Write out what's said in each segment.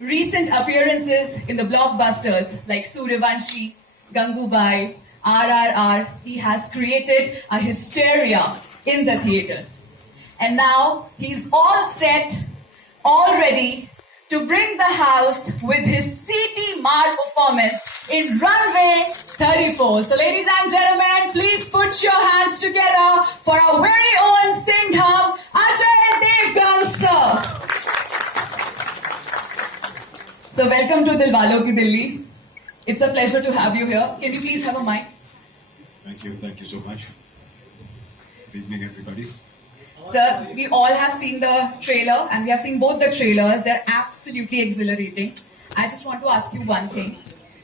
Recent appearances in the blockbusters like Suryavanshi, Gangubai, RRR, he has created a hysteria in the theaters. And now he's all set, all ready to bring the house with his C.T. Mar performance in Runway 34. So ladies and gentlemen, please put your hands together for our very own Singham, Ajay Devgan sir. So welcome to Dilwalo Ki Dilli. It's a pleasure to have you here. Can you please have a mic? Thank you so much. Good evening, everybody. Sir, we all have seen the trailer and we have seen both the trailers. They're absolutely exhilarating. I just want to ask you one thing,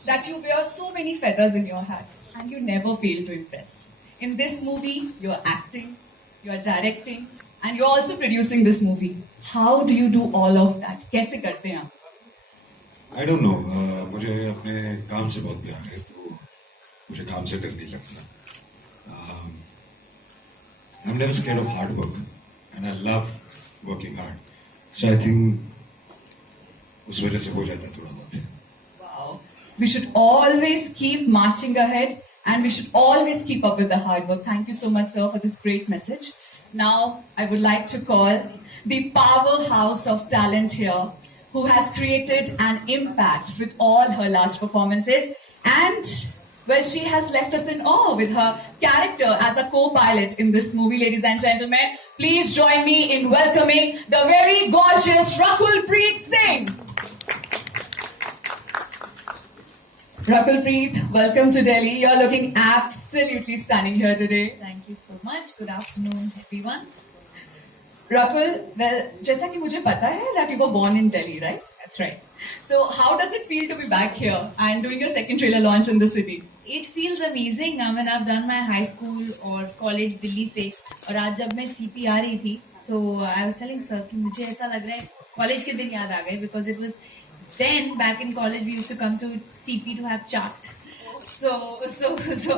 that you wear so many feathers in your hat and you never fail to impress. In this movie, you're acting, you're directing, and you're also producing this movie. How do you do all of that? कैसे करते हैं आप? I don't know. मुझे अपने काम से बहुत प्यार है, तो मुझे काम से डर नहीं लगता. I'm never scared of hard work, and I love working hard. So I think उस वजह से हो जाता है थोड़ा बहुत. Wow. We should always keep marching ahead and we should always keep up with the hard work. Thank you so much, sir, for this great message. Now, I would like to call the powerhouse of talent here, who has created an impact with all her last performances. And, well, she has left us in awe with her character as a co-pilot in this movie, ladies and gentlemen. Please join me in welcoming the very gorgeous Rakulpreet Singh. Rakulpreet, welcome to Delhi. You're looking absolutely stunning here today. Thank you so much. Good afternoon, everyone. Rakul, well, जैसा कि मुझे पता है that you were born in Delhi, right? That's right. So how does it feel to be back here and doing your second trailer launch in the city? It feels amazing. I mean, I've done my high school or college Delhi से, और आज जब मैं CP आ रही थी, so I was telling sir कि मुझे ऐसा लग रहा है college के दिन याद आ गए, because it was then back in college we used to come to CP to have chat. So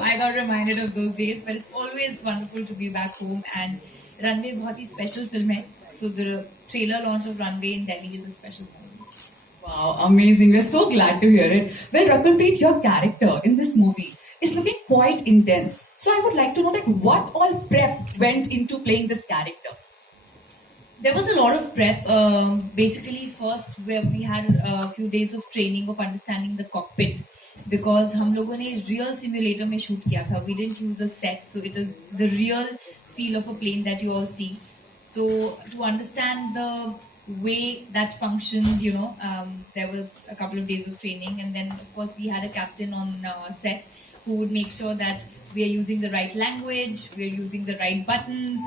I got reminded of those days. But it's always wonderful to be back home, and Runway बहुत ही special film है. So the trailer launch of Runway in Delhi is a special film. Wow, amazing. We're so glad to hear it. Well, Rakulpreet, your character in this movie is looking quite intense. So I would like to know that what all prep went into playing this character? There was a lot of prep. Basically, first where we had a few days of training of understanding the cockpit, because हम लोगों ने real simulator में shoot किया था. We didn't use a set, so it is the real feel of a plane that you all see. So to understand the way that functions, there was a couple of days of training, and then of course we had a captain on set who would make sure that we are using the right language, we are using the right buttons,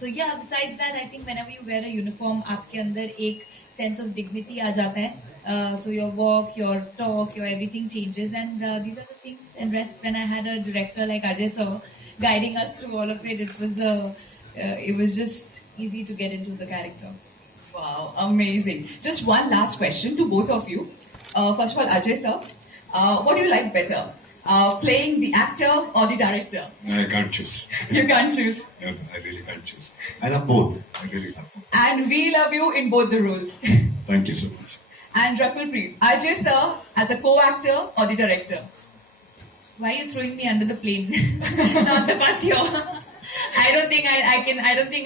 So yeah, besides that, I think whenever you wear a uniform, आपके अंदर एक sense of dignity आ जाता है. So your walk, your talk, your everything changes, and these are the things. And rest, when I had a director like Ajay sir guiding us through all of it, it was just easy to get into the character. Wow, amazing. Just one last question to both of you. First of all, Ajay sir, what do you like better? Playing the actor or the director? I can't choose. You can't choose. No, I really can't choose. I love both. I really love both. And we love you in both the roles. Thank you so much. And Rakulpreet, Ajay sir as a co-actor or the director? Why are you throwing me under the plane? Not the bus here. I don't think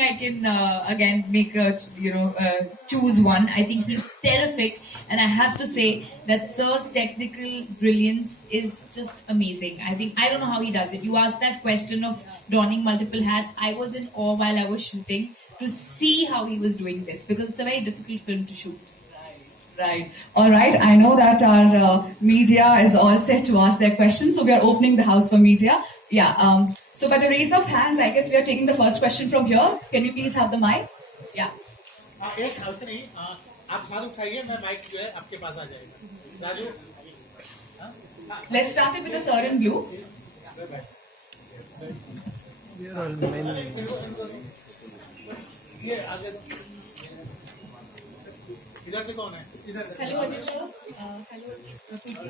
I can again make choose one. I think he's terrific, and I have to say that Sir's technical brilliance is just amazing. I don't know how he does it. You asked that question of donning multiple hats. I was in awe while I was shooting to see how he was doing this, because it's a very difficult film to shoot. Right. All right. I know that our media is all set to ask their questions, so we are opening the house for media. Yeah. So by the raise of hands, I guess we are taking the first question from here. Can you please have the mic? Yeah. एक ऐसे नहीं, आप हाथ उठाइए, मैं mic जो है आपके पास आ जाएगा. Raju. Let's start it with the sir in blue. ये आगे. इधर से कौन है? हेलो अजय सर, हेलो पीके,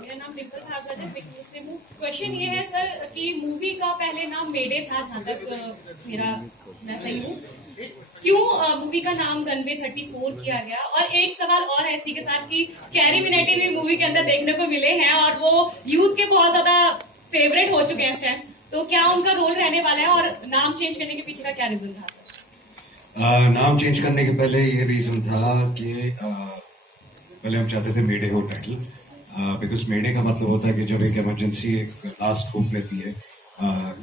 मेरा नाम डिम्पल भारद्वाज है, बिग न्यूज से हूँ। क्वेश्चन ये है सर कि मूवी का पहले नाम मेडे था, जहाँ तक मैं सही हूँ, क्यों मूवी का नाम रनवे 34 किया गया? और एक सवाल और है इसी के साथ कि कैरी मिनेटी भी मूवी के अंदर देखने को मिले हैं और वो यूथ के बहुत ज्यादा फेवरेट हो चुके हैं इस टाइम, तो क्या उनका रोल रहने वाला है और नाम चेंज करने के पीछे का क्या रीजन था सर? नाम चेंज करने के पहले ये रीजन था कि पहले हम चाहते थे मेडे हो टाइटल, बिकॉज मेडे का मतलब होता है कि जब एक इमरजेंसी एक लास्ट होप रहती है,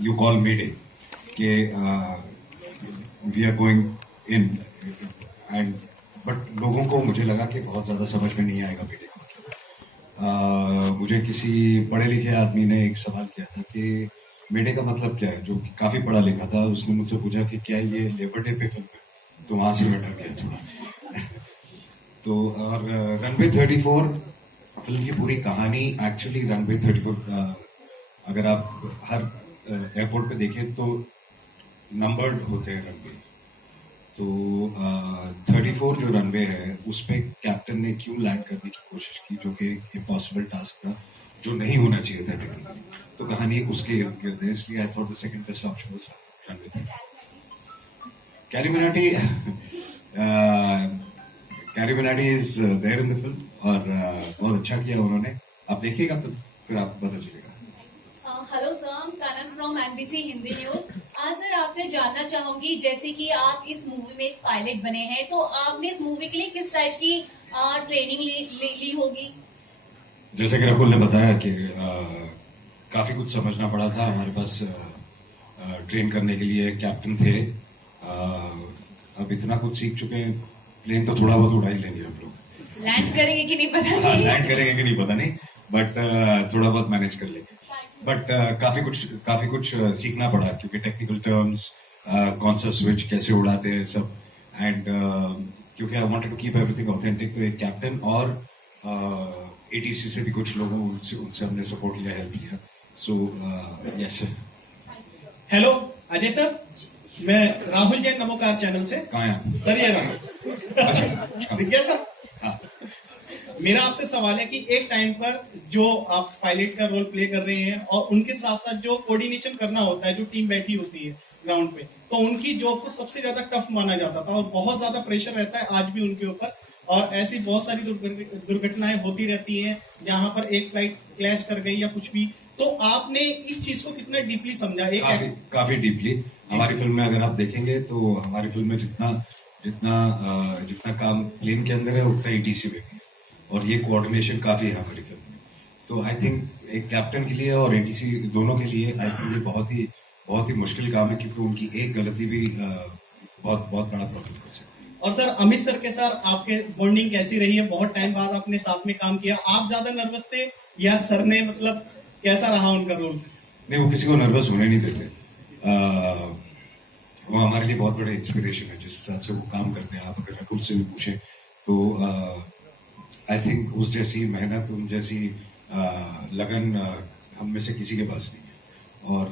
यू कॉल मेडे कि we are going in end, but लोगों को मुझे लगा कि बहुत ज्यादा समझ में नहीं आएगा मेडे का मतलब। मुझे किसी पढ़े लिखे आदमी ने एक सवाल किया था कि मेडे का मतलब क्या है, जो कि काफी पढ़ा लिखा था। उसने मुझसे पूछा कि क्या ये लेबर डे पे फिल्म है, तो वहां से मैं डर गया थोड़ा। तो और रनवे 34 फिल्म की पूरी कहानी एक्चुअली रनवे 34, अगर आप हर एयरपोर्ट पे देखें तो नंबर्ड होते हैं रनवे। तो 34 जो रनवे है उस पे कैप्टन ने क्यों लैंड करने की कोशिश की, जो कि एक इम्पॉसिबल टास्क था, जो नहीं होना चाहिए था टेक्निकली। तो कहानी उसके इर्द गिर्द है, इसलिए I thought the second best option was runway 34। Carry Minati is there in the film और बहुत अच्छा किया उन्होंने। आप देखिएगा फिर आप पता चलेगा। Hello sir, I'm Kanan from NBC Hindi news. आज सर आपसे जानना चाहूंगी, जैसे कि आप इस मूवी में एक पायलट बने हैं, तो आपने इस मूवी के लिए किस टाइप की ट्रेनिंग ली होगी? जैसे कि रकुल ने बताया कि काफी कुछ समझना पड़ा था। हमारे पास ट्रेन करने के लिए कैप्टन थे। अब इतना कुछ सीख चुके हैं, प्लेन तो थोड़ा बहुत उड़ा ही लेंगे हम लोग। लैंड करेंगे कि नहीं पता नहीं। लैंड करेंगे कि नहीं पता नहीं, बट थोड़ा बहुत मैनेज कर लेंगे। बट काफी कुछ सीखना पड़ा, क्योंकि टेक्निकल टर्म्स, कौन सा स्विच कैसे उड़ाते हैं सब, एंड क्योंकि I wanted to keep everything authentic. तो एक कैप्टन और एटीसी से भी कुछ लोगों उनसे हमने सपोर्ट लिया, हेल्प किया। So yes sir. Hello Ajay sir, मैं राहुल जैन नमोकार चैनल से। कहाँ हैं आप? सर ये रहा, दिख गया सर? हाँ। मेरा आपसे सवाल है कि एक टाइम पर जो आप पायलट का रोल प्ले कर रहे हैं और उनके साथ साथ जो कोऑर्डिनेशन करना होता है, जो टीम बैठी होती है ग्राउंड पे, तो उनकी जॉब को सबसे ज्यादा टफ माना जाता था और बहुत ज्यादा प्रेशर रहता है आज भी उनके ऊपर, और ऐसी बहुत सारी दुर्घटनाएं होती रहती हैं जहां पर एक फ्लाइट क्लैश कर गई या कुछ भी। तो आपने इस चीज को कितना डीपली समझा? काफी डीपली। हमारी फिल्म में अगर आप देखेंगे तो हमारी फिल्म में जितना काम प्लेन के अंदर है उतना ईटीसी में भी है, और ये कोऑर्डिनेशन काफी है हमारी फिल्म में। तो आई थिंक एक कैप्टन के लिए और एटीसी दोनों के लिए आई थिंक ये बहुत ही मुश्किल काम है, क्योंकि उनकी एक गलती भी बहुत बड़ा प्रॉब्लम कर सकती है। और सर अमित सर के साथ आपके बॉन्डिंग कैसी रही है? बहुत टाइम बाद आपने साथ में काम किया, आप ज्यादा नर्वस थे या सर ने, मतलब कैसा रहा उनका रोल? नहीं, वो किसी को नर्वस होने नहीं देते। वो हमारे लिए बहुत बड़े इंस्पिरेशन है, जिस हिसाब से वो काम करते हैं। आप अगर रकुल से भी पूछें तो आई थिंक उस जैसी मेहनत, उन जैसी लगन हम में से किसी के पास नहीं है। और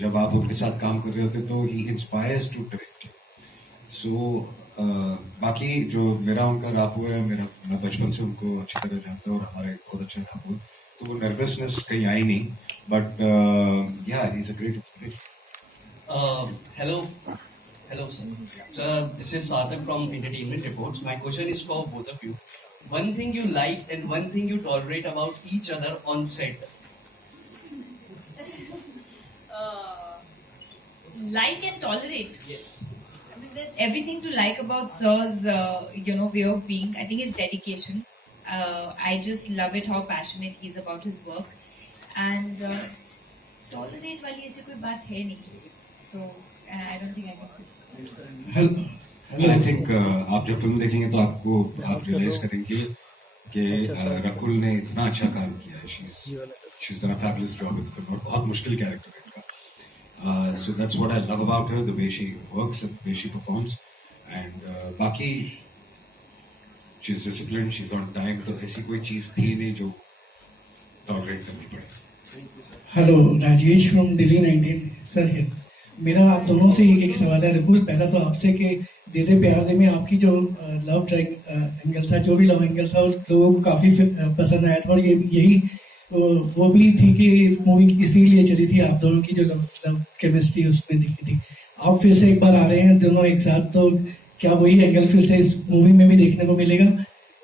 जब आप उनके साथ काम कर रहे होते तो ही इंस्पायर्स टू डायरेक्ट। सो बाकी जो मेरा उनका रापो है, मैं बचपन से उनको अच्छी तरह जानता हूँ और हमारा एक बहुत अच्छा रापो है, तो वो नर्वसनेस कहीं आई नहीं। बट या he is a great inspiration. Hello, sir. Sir, this is Sadak from Entertainment Reports. My question is for both of you. One thing you like and one thing you tolerate about each other on set. Like and tolerate. Yes. I mean, there's everything to like about Sir's, way of being. I think his dedication. I just love it how passionate he is about his work. And tolerate वाली ऐसी कोई बात है नहीं. So I don't think I can. I think आप जब film देखेंगे तो आप रियलाइज करेंगे कि रकुल ने इतना अच्छा काम किया है। She is done a fabulous job in the film, और बहुत मुश्किल कैरेक्टर है इनका। So that's what I love about her, the way she works, the way she performs, and बाकी she is disciplined, she is on time. तो ऐसी कोई चीज थी नहीं जो टॉलरेट करनी पड़े। Hello, Rajesh from Delhi 19 sir है। मेरा आप दोनों से एक सवाल है। रकुल, पहला तो आपसे कि दे दे प्यार दे में आपकी जो लव एंगल था, जो भी लव एंगल था, लोगों को काफी पसंद आया था। और यही वो भी थी कि मूवी इसीलिए चली थी, आप दोनों की जो लव केमिस्ट्री उसमें दिखी थी। आप फिर से एक बार आ रहे हैं दोनों एक साथ, तो क्या वही एंगल फिर से इस मूवी में भी देखने को मिलेगा?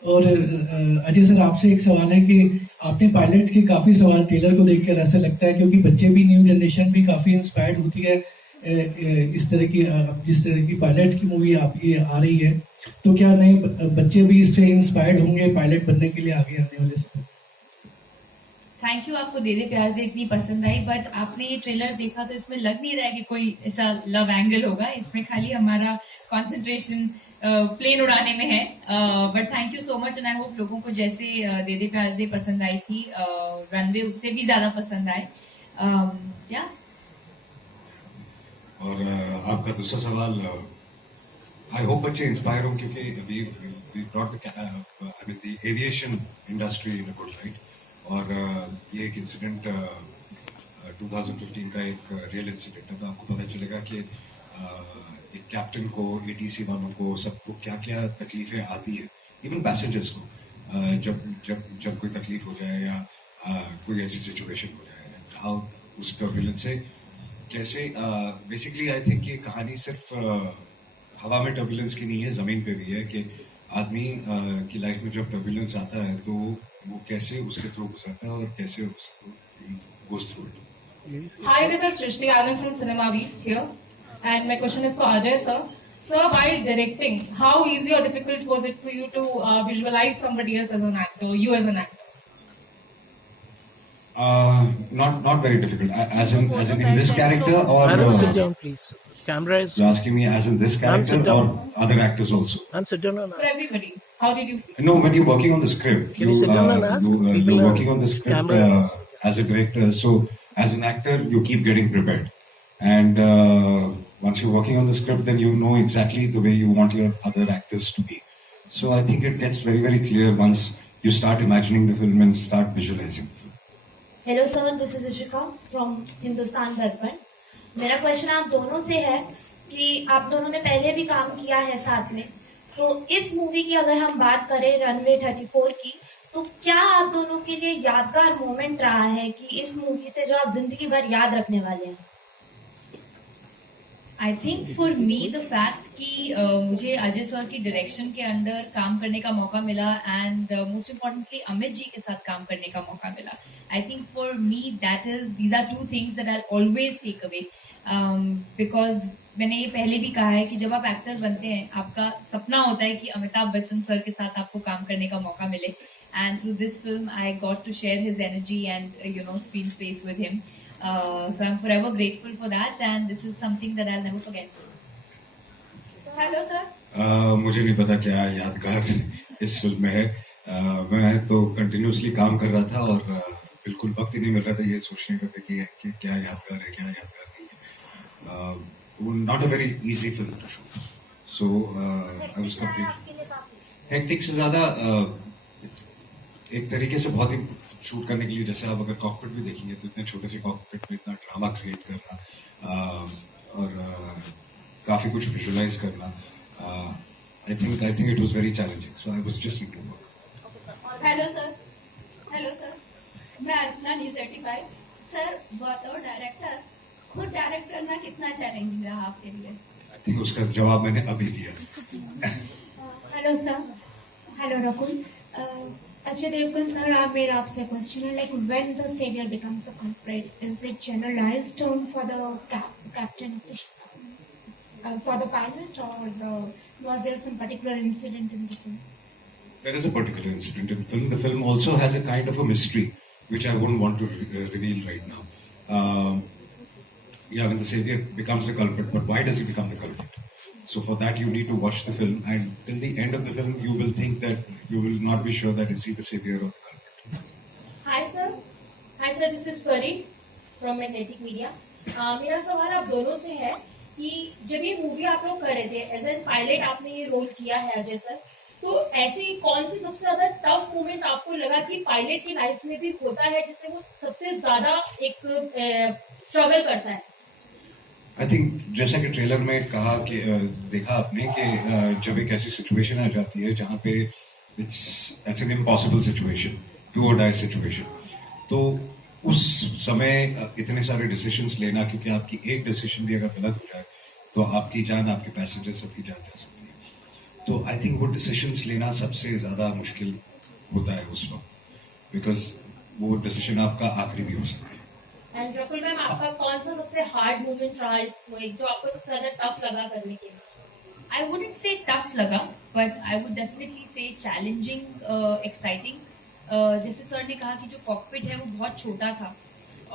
और अजय सर, आपसे एक सवाल है कि आपने पायलट के काफी सवाल ट्रेलर को देखकर ऐसा लगता है, क्योंकि बच्चे भी, न्यू जनरेशन भी काफी इंस्पायर्ड होती है इस तरह की, जिस तरह की पायलट की मूवी आपकी आ रही है, तो क्या नए बच्चे भी इससे इंस्पायर्ड होंगे पायलट बनने के लिए आगे आने वाले समय? थैंक यू, आपको दे दे प्यार दे इतनी पसंद आई, बट आपने ये ट्रेलर देखा तो इसमें लग नहीं रहा है कि कोई ऐसा लव एंगल होगा। इसमें खाली हमारा कंसंट्रेशन प्लेन उड़ाने में है। But thank you so much and I hope लोगों को जैसे दे दे प्यार दे पसंद आई थी, रनवे उससे भी ज्यादा पसंद आए। या और आपका दूसरा सवाल, आई होप बच्चे इंस्पायर हों, क्योंकि we brought the aviation industry in a good light. और ये एक इंसिडेंट 2015 का एक रियल इंसिडेंट है, तो आपको पता चलेगा कि एक कैप्टन को, एटीसी वालों को, सबको क्या क्या तकलीफें आती है, इवन पैसेंजर्स को, जब कोई तकलीफ हो जाए या कोई ऐसी सिचुएशन हो जाए, हाउ उस टर्बुलेंस से कैसे। बेसिकली आई थिंक ये कहानी सिर्फ हवा में टर्बुलेंस की नहीं है, जमीन पे भी है, कि आदमी की लाइफ में जब टर्बुलेंस आता है तो वो कैसे उसके थ्रू गुजरता है और कैसे उसको goes through it. Hi, this is Shrishti Anand from Cinema Beast here, and my question is for Ajay sir. Sir, while directing, how easy or difficult was it for you to visualize somebody else as an actor, you as an actor? Not very difficult. As in this character, or Madam, sit down, please. Camera is. You're asking me as in this character or other actors also? I'm sit down and For ask. everybody, how did you feel? No, when you're working on the script, Can you sit down and ask? you're working on the script Camera. as a director. So as an actor, you keep getting prepared, and once you're working on the script, then you know exactly the way you want your other actors to be. So I think it gets very, very clear once you start imagining the film and start visualizing the film. Hello sir, this is Ishika from Hindustan दर्पण। मेरा question आप दोनों से है कि आप दोनों ने पहले भी काम किया है साथ में, तो इस मूवी की अगर हम बात करें रनवे 34 की, तो क्या आप दोनों के लिए यादगार मोमेंट रहा है कि इस मूवी से जो आप जिंदगी भर याद रखने वाले हैं? आई think for me the fact कि मुझे अजय सर की डायरेक्शन के अंदर काम करने का मौका मिला, and most importantly Amit ji के साथ काम करने का मौका मिला। I think for me these are two things that I always take away, because मैंने ये पहले भी कहा है कि जब आप एक्टर बनते हैं, आपका सपना होता है कि अमिताभ बच्चन सर के साथ आपको काम करने का मौका मिले, and through this film I got to share his energy and screen space with him. So I'm forever grateful for that, and this is something that I'll never forget. Hello sir, मुझे नहीं पता क्या यादगार इस film में है। मैं तो कंटिन्यूसली काम कर रहा था और बिल्कुल वक्त ही नहीं मिल रहा था ये सोचने का कि क्या यादगार है, क्या यादगार नहीं है। Not a very easy film to shoot, so I was complete hectic से ज्यादा एक तरीके से बहुत ही शूट करने के लिए, जैसे आप अगर कॉकपिट भी देखेंगे तो इतने छोटे से कॉकपिट में इतना ड्रामा क्रिएट करना और काफी कुछ विजुअलाइज करना, I think it was very challenging, so I was just looking forward. Hello sir, मैं अर्चना न्यूज 85। सर, बतौर डायरेक्टर खुद डायरेक्ट करना कितना चैलेंजिंग रहा आपके लिए? आई थिंक उसका जवाब मैंने अभी दिया। Hello sir, hello Rakul. Ajay Devgan sir, आप मेरा आपसे क्वेश्चन है, like when the saviour becomes a culprit, is it generalised term for the captain for the pilot, or was there some particular incident in the film? There is a particular incident in the film. The film also has a kind of a mystery, which I wouldn't want to reveal right now. When the savior becomes the culprit, but why does he become the culprit? So for that, you need to watch the film, and till the end of the film, you will think that you will not be sure that is he the savior or the culprit. Hi sir, this is Pari from Magnetic Media. मेरा सवाल आप दोनों से है कि जब ये movie आप लोग कर रहे थे, एज एन पायलट आपने ये रोल किया है अजय सर, तो ऐसी कौन सी सबसे ज्यादा टफ मोमेंट आपको लगा कि पायलट की लाइफ में भी होता है, जिससे वो सबसे ज्यादा एक स्ट्रगल करता है? आई थिंक जैसा कि ट्रेलर में कहा कि देखा आपने कि जब एक ऐसी सिचुएशन आ जाती है जहाँ पे it's an impossible situation, do और डाई सिचुएशन, तो उस समय इतने सारे डिसीजंस लेना, क्योंकि आपकी एक डिसीजन भी अगर गलत हो जाए तो आपकी जान, आपके पैसेंजर सबकी जान जा सकती है। तो आई थिंक वो डिसीजंस लेना सबसे ज्यादा मुश्किल होता है उस वक्त, बिकॉज वो डिसीजन आपका आखिरी भी हो सकता है। एंड रकुल मैम, आपका कौन सा सबसे हार्ड मोमेंट रहा इसमें जो आपको सबसे ज्यादा टफ लगा करने के लिए? I wouldn't say tough लगा, but I would definitely say challenging, exciting. जैसे सर ने कहा कि जो कॉकपिट है वो बहुत छोटा था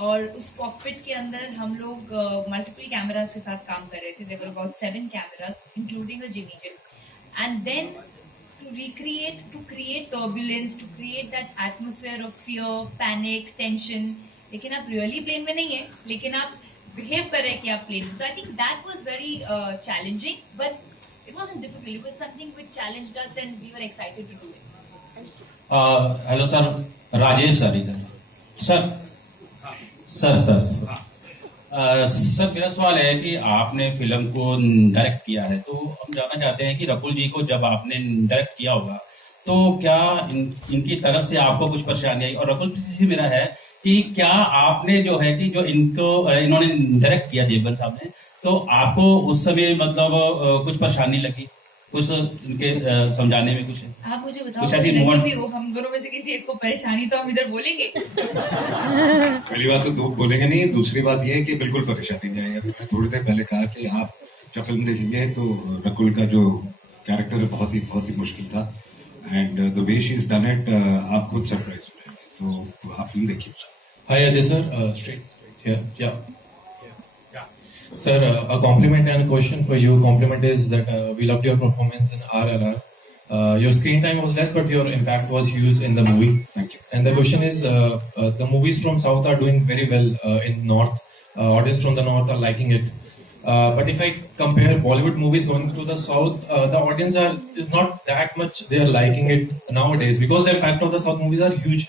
और उस कॉकपिट के अंदर हम लोग मल्टीपल कैमरास के साथ काम कर रहे थे. There were about 7 cameras, including a Jimmy Jim. And then to create turbulence, to create that atmosphere of fear, panic, tension. लेकिन आप रियली प्लेन में नहीं है, लेकिन आप बिहेव कर रहे हैं कि आप प्लेन में. So I think that was very challenging, but it wasn't difficult. It was something which challenged us and we were excited to do it. Hello sir, Rajesh sir इधर. सर मेरा सवाल है कि आपने फिल्म को डायरेक्ट किया है, तो हम जानना चाहते हैं कि रकुल जी को जब आपने डायरेक्ट किया होगा तो क्या इनकी तरफ से आपको कुछ परेशानी आई? और रकुल जी से मेरा है कि क्या आपने जो है कि जो इन्होंने डायरेक्ट किया देवगन साहब ने, तो आपको उस समय मतलब कुछ परेशानी लगी, कुछ इनके समझाने में कुछ? आप मुझे कुछ बताओ, ऐसी लगी moment- भी हो, हम दोनों में से किसी एक को परेशानी तो हम इधर बोलेंगे. पहली बात तो बोलेंगे नहीं, दूसरी बात ये है कि बिल्कुल परेशानी नहीं आएगी. मैंने थोड़ी देर पहले कहा कि आप जब फिल्म देखेंगे तो रकुल का जो कैरेक्टर है बहुत ही मुश्किल था, and the way she is done it, आप खुद सरप्राइज हो जाएंगे. तो आप फिल्म देखिए. Hi Ajay sir, straight here. Yeah. Sir, a compliment and a question for you. Compliment is that we loved your performance in RRR. Your screen time was less, but your impact was huge in the movie. Thank you. And the question is, the movies from South are doing very well in North. Audience from the North are liking it. But if I compare Bollywood movies going to the South, the audience is not that much they are liking it nowadays because the impact of the South movies are huge,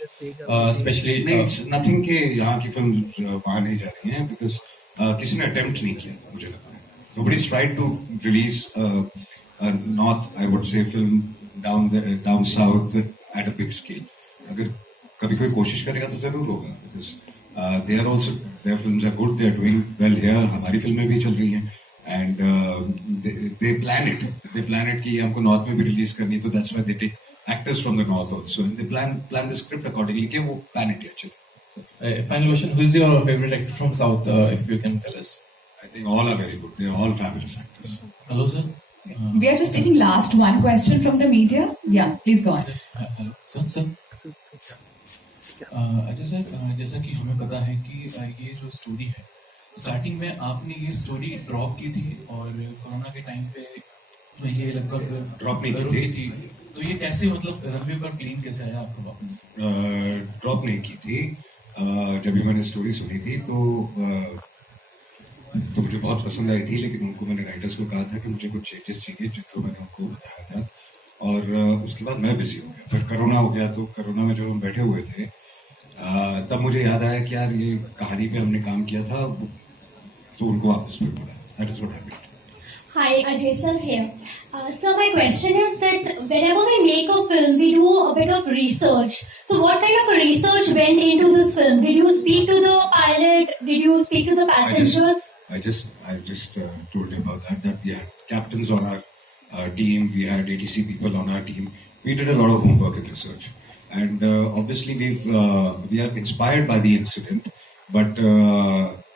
especially. Nothing के यहाँ की film वहां नहीं जा रही हैं because किसी ने अटेम्प्ट नहीं किया, मुझे लगता है. Nobody's tried to release a North, I would say, film down south at a big scale. अगर कभी कोई कोशिश करेगा तो जरूर होगा, because they are also, their films are good, they are doing well here. हमारी फिल्में भी चल रही हैं, and they plan it कि हमको नॉर्थ में भी रिलीज करनी है, तो that's why they take actors from the north also, and they plan the script accordingly कि वो pan India चले. Final question: who is your favorite actor from South? If you can tell us. I think all are very good. They are all fabulous actors. Hello, sir. We are just taking last one question from the media. Yeah, please go on. Hello, sir. Ajay sir, जैसा कि हमें पता है कि ये जो story है, starting में आपने ये स्टोरी ड्रॉप की थी और कोरोना के टाइम पे ये लगभग ड्रॉप नहीं की थी. तो ये कैसे, मतलब रनवे पर प्लेन कैसे आया आपको वापस? ड्रॉप नहीं की थी. जब भी मैंने स्टोरी सुनी थी तो मुझे बहुत पसंद आई थी, लेकिन उनको मैंने राइटर्स को कहा था कि मुझे कुछ चेंजेस चाहिए, जो मैंने उनको बताया था. और उसके बाद मैं बिजी हो गया, फिर कोरोना हो गया. तो कोरोना में जब हम बैठे हुए थे तब मुझे याद आया कि यार ये कहानी पे हमने काम किया था, तो उनको वापस में बोला. That is what happened. Hi, Ajay sir here. So my question is that whenever we make a film, we do a bit of research. So what kind of a research went into this film? Did you speak to the pilot? Did you speak to the passengers? I just told you about that. That we had captains on our team, we had ATC people on our team. We did a lot of homework and research, and obviously we are inspired by the incident, but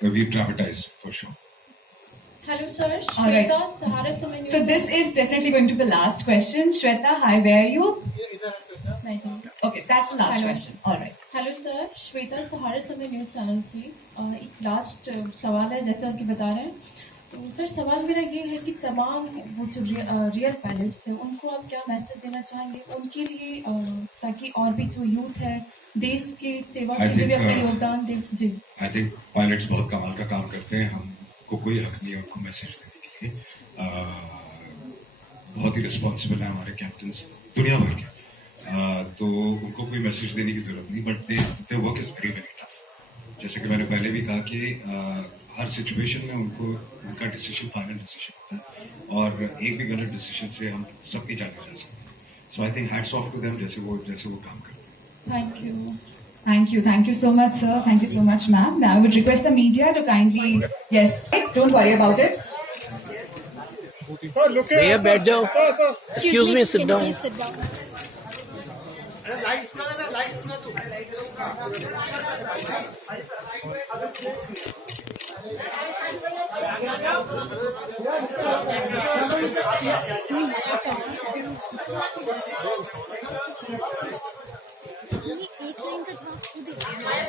we dramatized for sure. Hello, sir. All right. Shweta, Sahara Samay News. So this is definitely going to be the last question. Shweta, hi, where are you? Okay, that's the last Hello. question. All right. Hello sir, Shweta, Sahara Samay news channel से. एक last सवाल है, जैसा कि बता रहे हैं. तो सर सवाल मेरा ये है कि तमाम वो जो रियल पायलट्स हैं उनको आप क्या मैसेज देना चाहेंगे उनके लिए, ताकि और भी जो यूथ है देश के सेवा के लिए भी अपना योगदान दे. जी, आई थिंक पायलट्स बहुत कमाल का काम करते हैं. हमको कोई हक नहीं है उनको मैसेज देने के लिए. बहुत ही रिस्पॉन्सिबल है हमारे कैप्टन्स दुनिया भर के. तो उनको कोई मैसेज देने की जरूरत नहीं, but they work is very very tough. जैसे कि मैंने पहले भी कहा कि हर सिचुएशन में उनका डिसीजन फाइनल डिसीजन होता है और एक भी गलत डिसीजन से हम सबकी जाने जा सकते हैं. So I think hats off to them जैसे वो काम करते हैं. Thank you. Thank you so much, sir. Thank you so much, ma'am. Now I would request the media to kindly, yes, don't worry about it. Sir, look भैया बैठ जाओ. Sir. Excuse me, sit down. अरे light सुना देना, light सुना तू. एक line का